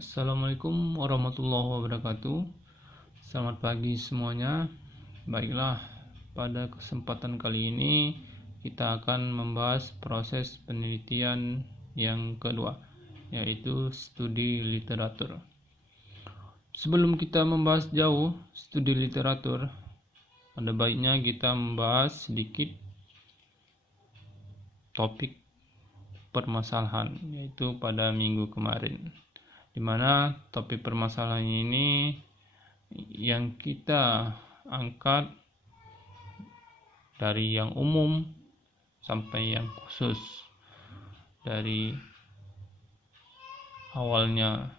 Assalamualaikum warahmatullahi wabarakatuh. Selamat pagi semuanya. Baiklah, pada kesempatan kali ini kita akan membahas proses penelitian yang kedua, yaitu studi literatur. Sebelum kita membahas jauh studi literatur, ada baiknya kita membahas sedikit topik permasalahan, yaitu pada minggu kemarin, di mana topik permasalahan ini yang kita angkat dari yang umum sampai yang khusus, dari awalnya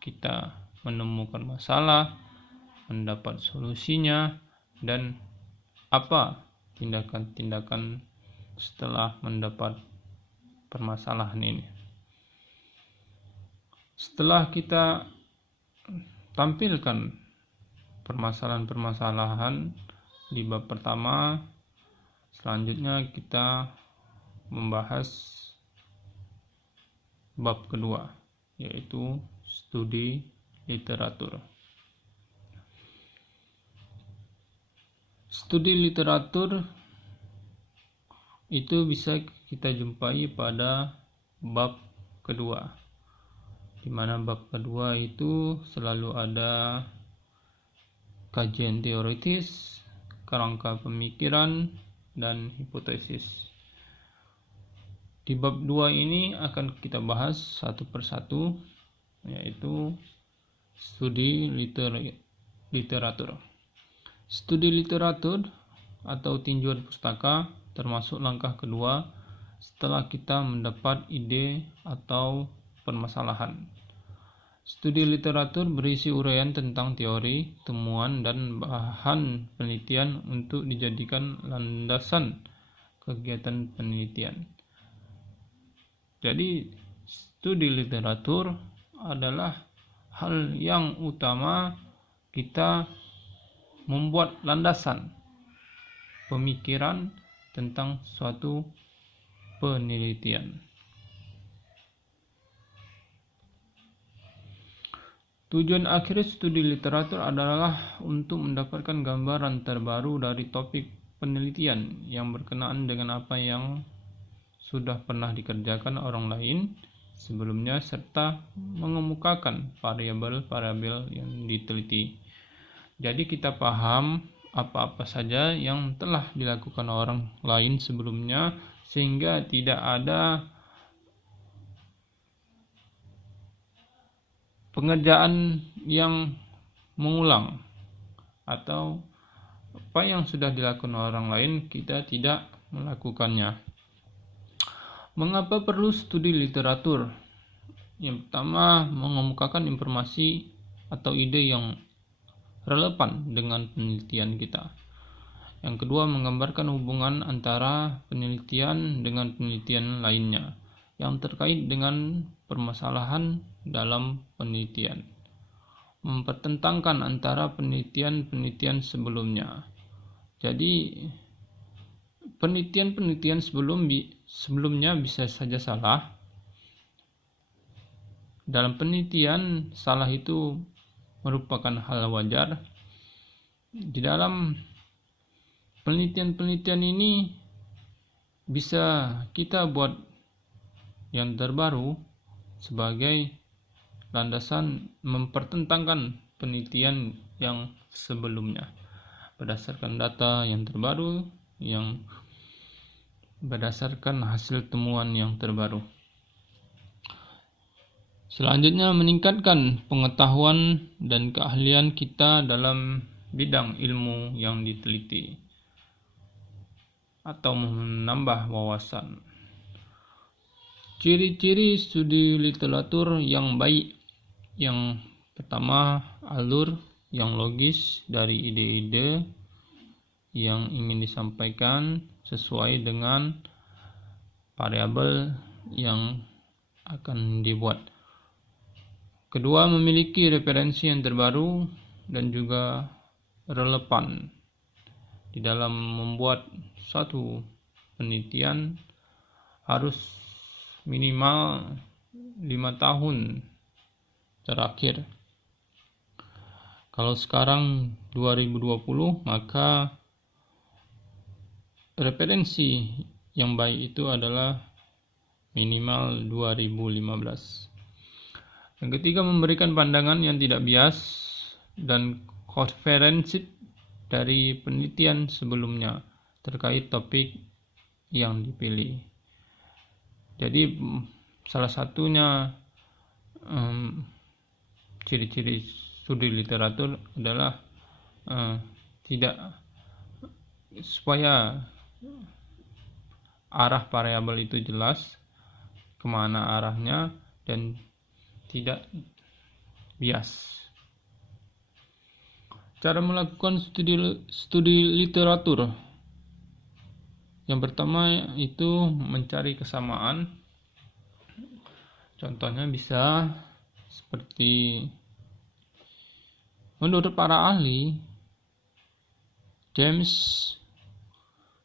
kita menemukan masalah, mendapat solusinya, dan apa tindakan-tindakan setelah mendapat permasalahan ini. Setelah kita tampilkan permasalahan-permasalahan di bab pertama, selanjutnya kita membahas bab kedua, yaitu studi literatur. Studi literatur itu bisa kita jumpai pada bab kedua, di mana bab kedua itu selalu ada kajian teoritis, kerangka pemikiran, dan hipotesis. Di bab 2 ini akan kita bahas satu persatu, yaitu studi literatur. Studi literatur atau tinjauan pustaka termasuk langkah kedua setelah kita mendapat ide atau permasalahan. Studi literatur berisi uraian tentang teori, temuan, dan bahan penelitian untuk dijadikan landasan kegiatan penelitian. Jadi, studi literatur adalah hal yang utama kita membuat landasan pemikiran tentang suatu penelitian. Tujuan akhir studi literatur adalah untuk mendapatkan gambaran terbaru dari topik penelitian yang berkenaan dengan apa yang sudah pernah dikerjakan orang lain sebelumnya, serta mengemukakan variabel-variabel yang diteliti. Jadi kita paham apa-apa saja yang telah dilakukan orang lain sebelumnya, sehingga tidak ada pengerjaan yang mengulang, atau apa yang sudah dilakukan orang lain kita tidak melakukannya. Mengapa perlu studi literatur? Yang pertama, mengemukakan informasi atau ide yang relevan dengan penelitian kita. Yang kedua, menggambarkan hubungan antara penelitian dengan penelitian lainnya yang terkait dengan permasalahan dalam penelitian. Mempertentangkan antara penelitian-penelitian sebelumnya. Jadi, penelitian-penelitian sebelumnya bisa saja salah. Dalam penelitian, salah itu merupakan hal wajar. Di dalam penelitian-penelitian ini bisa kita buat yang terbaru sebagai landasan mempertentangkan penelitian yang sebelumnya berdasarkan data yang terbaru, yang berdasarkan hasil temuan yang terbaru. Selanjutnya, meningkatkan pengetahuan dan keahlian kita dalam bidang ilmu yang diteliti atau menambah wawasan. Ciri-ciri studi literatur yang baik. Yang pertama, alur yang logis dari ide-ide yang ingin disampaikan sesuai dengan variabel yang akan dibuat. Kedua, memiliki referensi yang terbaru dan juga relevan. Di dalam membuat suatu penelitian harus minimal 5 tahun terakhir. Kalau sekarang 2020, maka referensi yang baik itu adalah minimal 2015. Yang ketiga, memberikan pandangan yang tidak bias dan komprehensif dari penelitian sebelumnya terkait topik yang dipilih. Jadi salah satunya ciri-ciri studi literatur adalah tidak, supaya arah variabel itu jelas kemana arahnya dan tidak bias. Cara melakukan studi literatur. Yang pertama itu mencari kesamaan. Contohnya bisa seperti menurut para ahli, James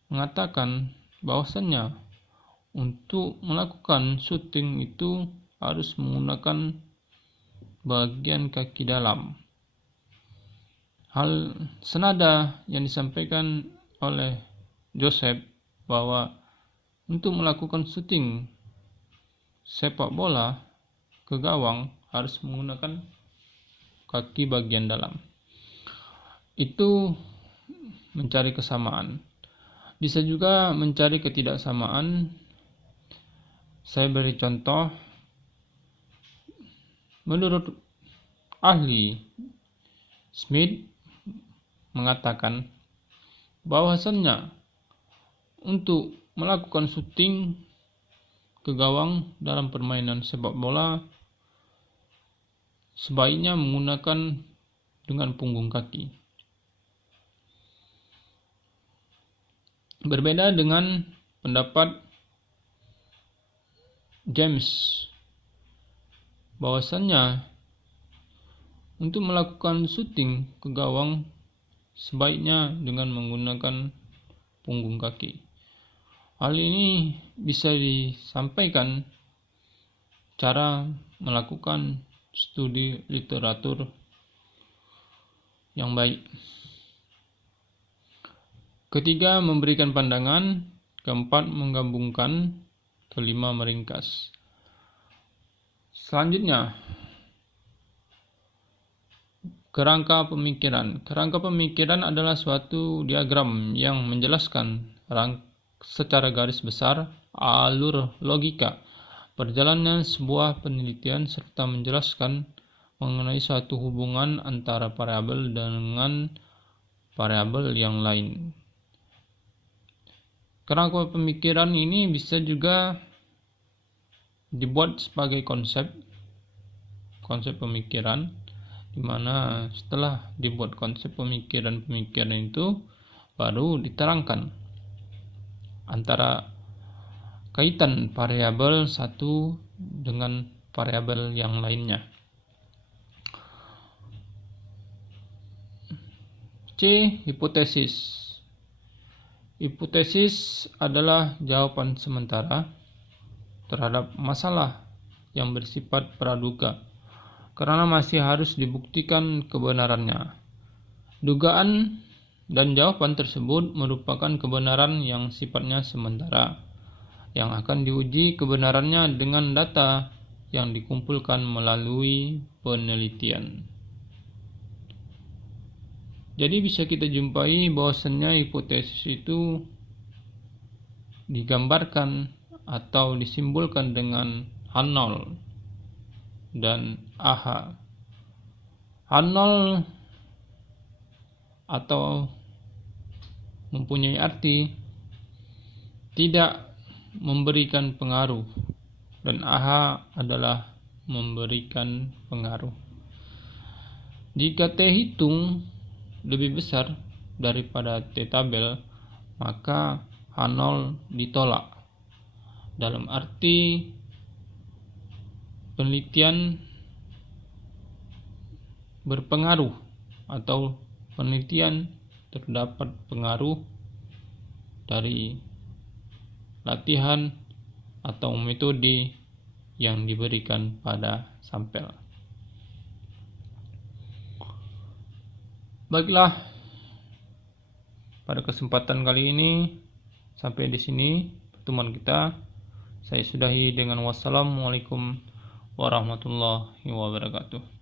mengatakan bahwasannya untuk melakukan syuting itu harus menggunakan bagian kaki dalam. Hal senada yang disampaikan oleh Joseph bahwa untuk melakukan syuting sepak bola ke gawang harus menggunakan kaki bagian dalam. Itu mencari kesamaan. Bisa juga mencari ketidaksamaan. Saya beri contoh. Menurut ahli, Smith mengatakan bahwasannya untuk melakukan syuting ke gawang dalam permainan sepak bola sebaiknya menggunakan dengan punggung kaki. Berbeda dengan pendapat James bahwasannya untuk melakukan syuting ke gawang sebaiknya dengan menggunakan punggung kaki. Hal ini bisa disampaikan cara melakukan studi literatur yang baik. Ketiga, memberikan pandangan. Keempat, menggabungkan. Kelima, meringkas. Selanjutnya, kerangka pemikiran. Kerangka pemikiran adalah suatu diagram yang menjelaskan secara garis besar alur logika perjalanan sebuah penelitian serta menjelaskan mengenai suatu hubungan antara variabel dengan variabel yang lain. Kerangka pemikiran ini bisa juga dibuat sebagai konsep pemikiran, di mana setelah dibuat konsep pemikiran itu baru diterangkan antara kaitan variabel satu dengan variabel yang lainnya. C. Hipotesis. Hipotesis adalah jawaban sementara terhadap masalah yang bersifat praduga, karena masih harus dibuktikan kebenarannya. Dugaan dan jawaban tersebut merupakan kebenaran yang sifatnya sementara, yang akan diuji kebenarannya dengan data yang dikumpulkan melalui penelitian. Jadi bisa kita jumpai bahwasannya hipotesis itu digambarkan atau disimbolkan dengan H0 dan AH. H0 atau mempunyai arti tidak memberikan pengaruh, dan AH adalah memberikan pengaruh. Jika T hitung lebih besar daripada T tabel, maka H0 ditolak. Dalam arti penelitian berpengaruh atau penelitian terdapat pengaruh dari latihan atau metode yang diberikan pada sampel. Baiklah, pada kesempatan kali ini sampai di sini pertemuan kita. Saya sudahi dengan wassalamualaikum warahmatullahi wabarakatuh.